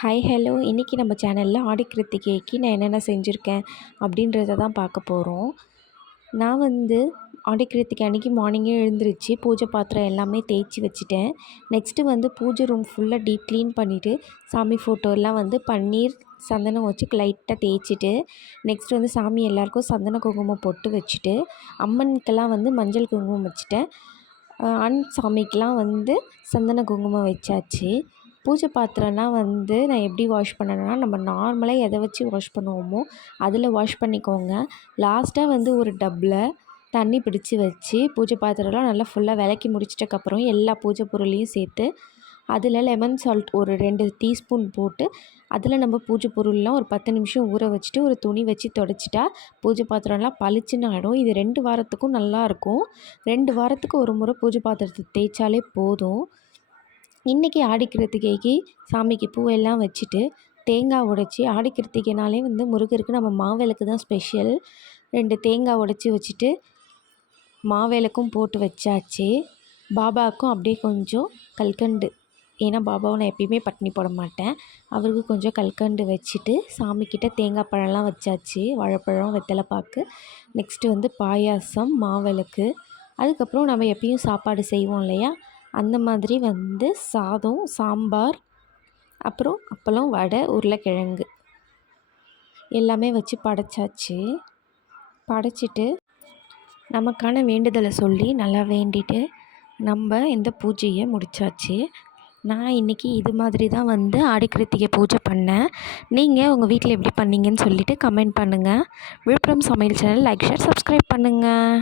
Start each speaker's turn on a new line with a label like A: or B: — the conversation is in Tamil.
A: ஹாய் ஹலோ இன்றைக்கி நம்ம சேனலில் ஆடி கிருத்திகைக்கு நான் என்னென்ன செஞ்சுருக்கேன் அப்படின்றத தான் பார்க்க போகிறோம் நான் வந்து ஆடி கிருத்திகை அன்றைக்கி மார்னிங்கே எழுந்திரிச்சு பூஜை பாத்திரம் எல்லாமே தேய்ச்சி வச்சுட்டேன். நெக்ஸ்ட்டு வந்து பூஜை ரூம் ஃபுல்லாக டீப் க்ளீன் பண்ணிவிட்டு சாமி ஃபோட்டோ எல்லாம் வந்து பன்னீர் சந்தனம் வச்சு லைட்டாக தேய்ச்சிட்டு நெக்ஸ்ட் வந்து சாமி எல்லாேருக்கும் சந்தன குங்குமம் பொட்டு வச்சுட்டு அம்மனுக்கெல்லாம் வந்து மஞ்சள் குங்குமம் வச்சுட்டேன். அன் சாமிக்கெலாம் வந்து சந்தன குங்குமம் வச்சாச்சு. பூஜை பாத்திரம்லாம் வந்து நான் எப்படி வாஷ் பண்ணேன்னா நம்ம நார்மலாக எதை வச்சு வாஷ் பண்ணுவோமோ அதில் வாஷ் பண்ணிக்கோங்க. லாஸ்ட்டாக வந்து ஒரு டப்பில் தண்ணி பிடிச்சி வச்சு பூஜை பாத்திரம்லாம் நல்லா ஃபுல்லாக விளக்கி முடிச்சிட்டக்கப்புறம் எல்லா பூஜை பொருளையும் சேர்த்து அதில் லெமன் சால்ட் ஒரு ரெண்டு டீஸ்பூன் போட்டு அதில் நம்ம பூஜை பொருள்லாம் ஒரு பத்து நிமிஷம் ஊற வச்சுட்டு ஒரு துணி வச்சு தொடச்சிட்டா பூஜை பாத்திரம்லாம் பளிச்சுன்னு ஆகிடும் இது ரெண்டு வாரத்துக்கும் நல்லாயிருக்கும் ரெண்டு வாரத்துக்கு ஒரு முறை பூஜை பாத்திரத்தை தேய்ச்சாலே போதும். இன்றைக்கி ஆடி சாமிக்கு பூவெல்லாம் வச்சுட்டு தேங்காய் உடைச்சி ஆடி வந்து முருகருக்கு நம்ம மாவிளக்கு தான் ஸ்பெஷல் ரெண்டு தேங்காய் உடைச்சி வச்சுட்டு மாவிளக்கும் போட்டு வச்சாச்சு. பாபாவுக்கும் அப்படியே கொஞ்சம் கல்கண்டு. ஏன்னா பாபாவை நான் எப்பயுமே பட்டினி போட மாட்டேன். அவருக்கு கொஞ்சம் கல்கண்டு வச்சுட்டு சாமிக்கிட்ட தேங்காய் பழம்லாம் வச்சாச்சு. வாழைப்பழம் வெத்தலைப்பாக்கு நெக்ஸ்ட்டு வந்து பாயாசம் மாவிளக்கு. அதுக்கப்புறம் நம்ம எப்பயும் சாப்பாடு செய்வோம் இல்லையா? அந்த மாதிரி வந்து சாதம் சாம்பார் அப்புறம் அப்பளம் வடை உருளைக்கிழங்கு எல்லாமே வச்சு படைச்சாச்சு. படைச்சிட்டு நமக்கான வேண்டுதலை சொல்லி நல்லா வேண்டிட்டு நம்ம இந்த பூஜையை முடித்தாச்சு நான் இன்றைக்கி இது மாதிரி தான் வந்து ஆடிக்கிருத்திகை பூஜை பண்ணேன். நீங்கள் உங்கள் வீட்டில் எப்படி பண்ணீங்கன்னு சொல்லிவிட்டு கமெண்ட் பண்ணுங்கள் விழுப்புரம் சமையல் சேனல் லைக் ஷேர் சப்ஸ்கிரைப் பண்ணுங்கள்